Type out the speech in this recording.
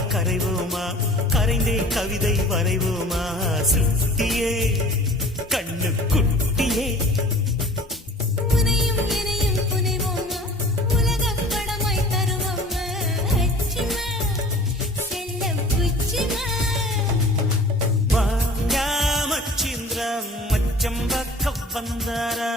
காதலில் கரைவோமா, கரைந்தே கவிதை வரைவோமா? சுட்டியே கண்ணு குட்டியே மச்சம்பக்க வந்தாரா